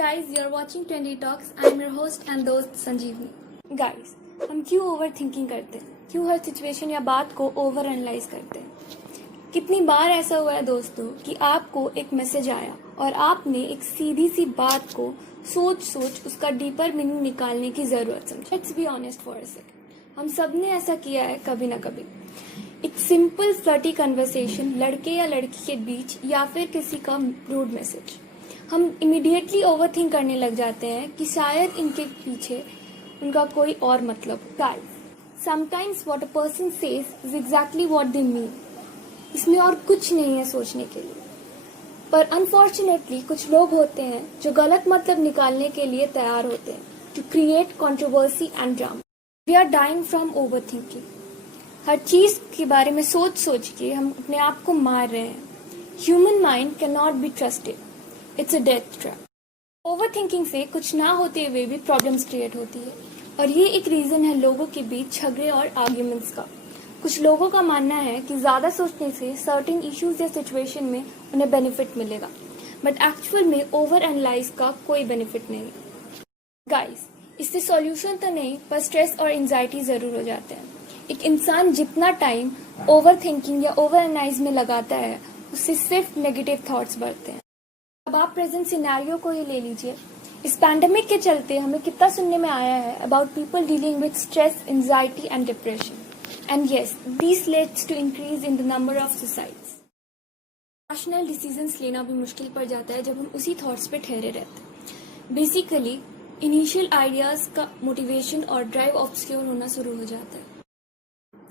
guys, you're watching Trendy Talks. I'm your host and दोस्त संजीवनी. Guys, हम क्यों over thinking करते हैं? क्यों हर सिचुएशन या बात को ओवर एनालाइज करते हैं? कितनी बार ऐसा हुआ है दोस्तों कि आपको एक मैसेज आया और आपने एक सीधी सी बात को सोच उसका डीपर मीनिंग निकालने की जरूरत समझी. Let's be honest for a second. हम सब ने ऐसा किया है कभी ना कभी. एक सिंपल फ्लर्टी कन्वर्सेशन लड़के या लड़की के बीच या फिर किसी का रूड मैसेज, हम इमीडिएटली ओवरथिंक करने लग जाते हैं कि शायद इनके पीछे उनका कोई और मतलब. Guys, sometimes what a person says is exactly what they mean. इसमें और कुछ नहीं है सोचने के लिए. पर अनफॉर्चुनेटली कुछ लोग होते हैं जो गलत मतलब निकालने के लिए तैयार होते हैं to create controversy and drama. We are dying from overthinking. हर चीज के बारे में सोच के हम अपने आप को मार रहे हैं. Human mind can not be trusted. It's a death trap. Overthinking से कुछ ना होते हुए भी प्रॉब्लम्स क्रिएट होती है और ये एक रीजन है लोगों के बीच झगड़े और आर्ग्यूमेंट्स का. कुछ लोगों का मानना है कि ज्यादा सोचने से सर्टेन इश्यूज या सिचुएशन में उन्हें बेनिफिट मिलेगा, बट एक्चुअल में ओवर एनालाइज का कोई बेनिफिट नहीं. गाइस, इससे सॉल्यूशन तो नहीं पर स्ट्रेस और एंजाइटी जरूर हो जाते हैं. एक इंसान जितना टाइम ओवर थिंकिंग या ओवर एनालाइज में लगाता है उससे सिर्फ नेगेटिव थॉट्स बढ़ते हैं. अब आप प्रेजेंट सिनेरियो को ही ले लीजिए. इस पैंडेमिक के चलते हमें कितना सुनने में आया है about people dealing with stress, anxiety and depression. And yes, this leads to increase in the number of suicides. Rational decisions लेना भी मुश्किल पड़ जाता है जब हम उसी थॉट्स पे ठहरे रहते हैं. बेसिकली इनिशियल आइडियाज का मोटिवेशन और ड्राइव ऑब्सक्योर होना शुरू हो जाता है.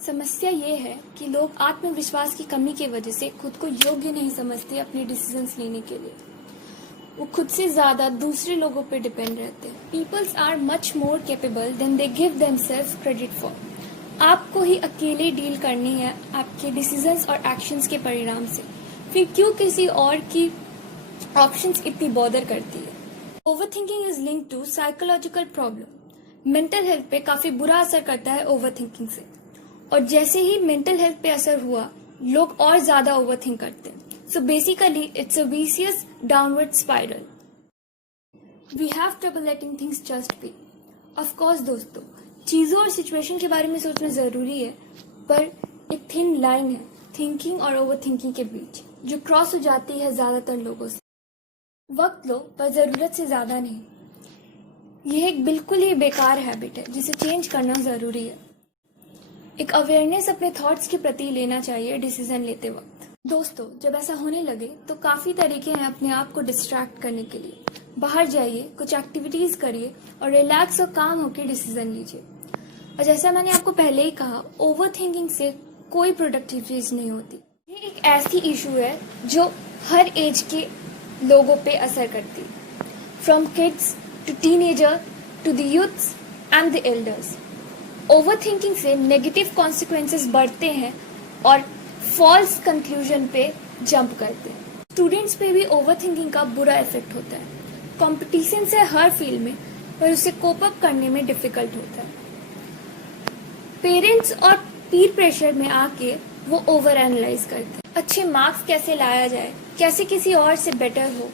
समस्या ये है कि लोग आत्मविश्वास की कमी की वजह से खुद को योग्य नहीं समझते अपने डिसीजंस लेने के लिए. वो खुद से ज्यादा दूसरे लोगों पे डिपेंड रहते हैं. Peoples are much more capable than they give themselves credit for. आपको ही अकेले डील करनी है आपके डिसीजंस और एक्शंस के परिणाम से. फिर क्यों किसी और की ऑप्शंस इतनी बॉदर करती है. Overthinking is linked to psychological problem. Mental health पे काफी बुरा असर करता है ओवरथिंकिंग से. और जैसे ही मेंटल हेल्थ पे असर हुआ लोग और ज्यादा ओवरथिंक करते हैं. So basically, it's a vicious downward spiral. We have trouble letting things just be. Of course, दोस्तों, चीजों और सिचुएशन के बारे में सोचना जरूरी है, पर एक थिन लाइन है थिंकिंग और ओवर थिंकिंग के बीच जो क्रॉस हो जाती है ज्यादातर लोगों से. वक्त लो पर जरूरत से ज्यादा नहीं. यह एक बिल्कुल ही बेकार हैबिट है जिसे चेंज करना जरूरी है. एक अवेयरनेस अपने थॉट्स के प्रति लेना चाहिए डिसीजन लेते वक्त. दोस्तों, जब ऐसा होने लगे तो काफी तरीके हैं अपने आप को डिस्ट्रैक्ट करने के लिए. बाहर जाइए, कुछ एक्टिविटीज करिए और रिलैक्स और काम होकर डिसीजन लीजिए. और जैसा मैंने आपको पहले ही कहा, ओवर थिंकिंग से कोई प्रोडक्टिव चीज नहीं होती. ये एक ऐसी इशू है जो हर एज के लोगों पे असर करती है, from kids to teenager to the youths and the elders. Overthinking से नेगेटिव कॉन्सिक्वेंसेस बढ़ते हैं और फॉल्स कंक्लूजन पे जंप करते हैं. स्टूडेंट्स पे भी ओवरथिंकिंग का बुरा इफेक्ट होता है. कंपटीशन से हर फील्ड में, पर उसे कोप अप करने में डिफिकल्ट होता है. पेरेंट्स और पीर प्रेशर में आके वो ओवर एनालाइज करते हैं. अच्छे मार्क्स कैसे लाया जाए, कैसे किसी और से बेटर हो.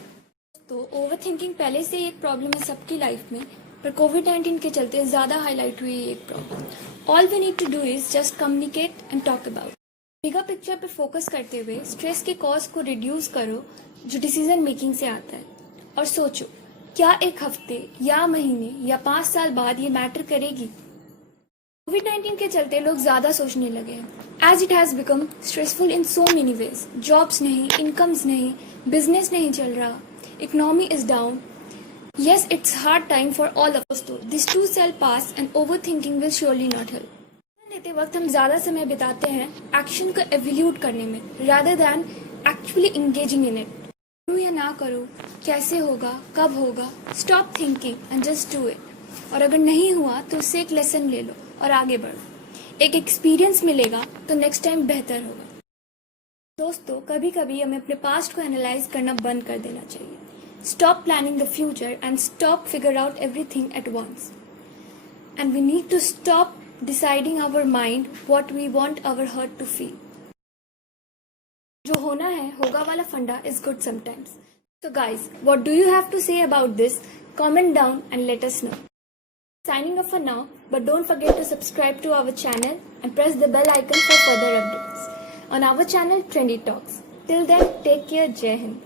तो ओवरथिंकिंग पहले से एक प्रॉब्लम है सबकी लाइफ में, पर कोविड-19 के चलते ज्यादा हाईलाइट हुई है एक problem. All we need to do is just communicate and talk about. Bigger picture पे फोकस करते हुए स्ट्रेस के कॉज को रिड्यूस करो जो डिसीजन मेकिंग से आता है. और सोचो, क्या एक हफ्ते या महीने या 5 साल बाद ये मैटर करेगी. कोविड-19 के चलते लोग ज्यादा सोचने लगे हैं. As it has become stressful in so many ways. Jobs नहीं, इनकम्स नहीं, बिजनेस नहीं चल रहा, economy is down. Yes, it's hard time for all of us too. This too shall pass and overthinking will surely not help. लेते वक्त हम ज्यादा समय बिताते हैं एक्शन को एवल्यूट करने में rather than actually engaging in it. करूँ या ना करूँ, कैसे होगा, कब होगा. Stop thinking and just do it. और अगर नहीं हुआ तो उससे एक लेसन ले लो और आगे बढ़ो. एक एक्सपीरियंस मिलेगा तो नेक्स्ट टाइम बेहतर होगा. दोस्तों, कभी कभी हमें अपने पास्ट को एनालाइज करना बंद कर देना चाहिए. Stop planning the future and stop figure out everything at once. And we need to stop deciding our mind what we want our heart to feel. जो होना है होगा वाला फंडा is good sometimes. So guys, what do you have to say about this? Comment down and let us know. Signing off for now, but don't forget to subscribe to our channel and press the bell icon for further updates on our channel Trendy Talks. Till then, take care. Jai Hind.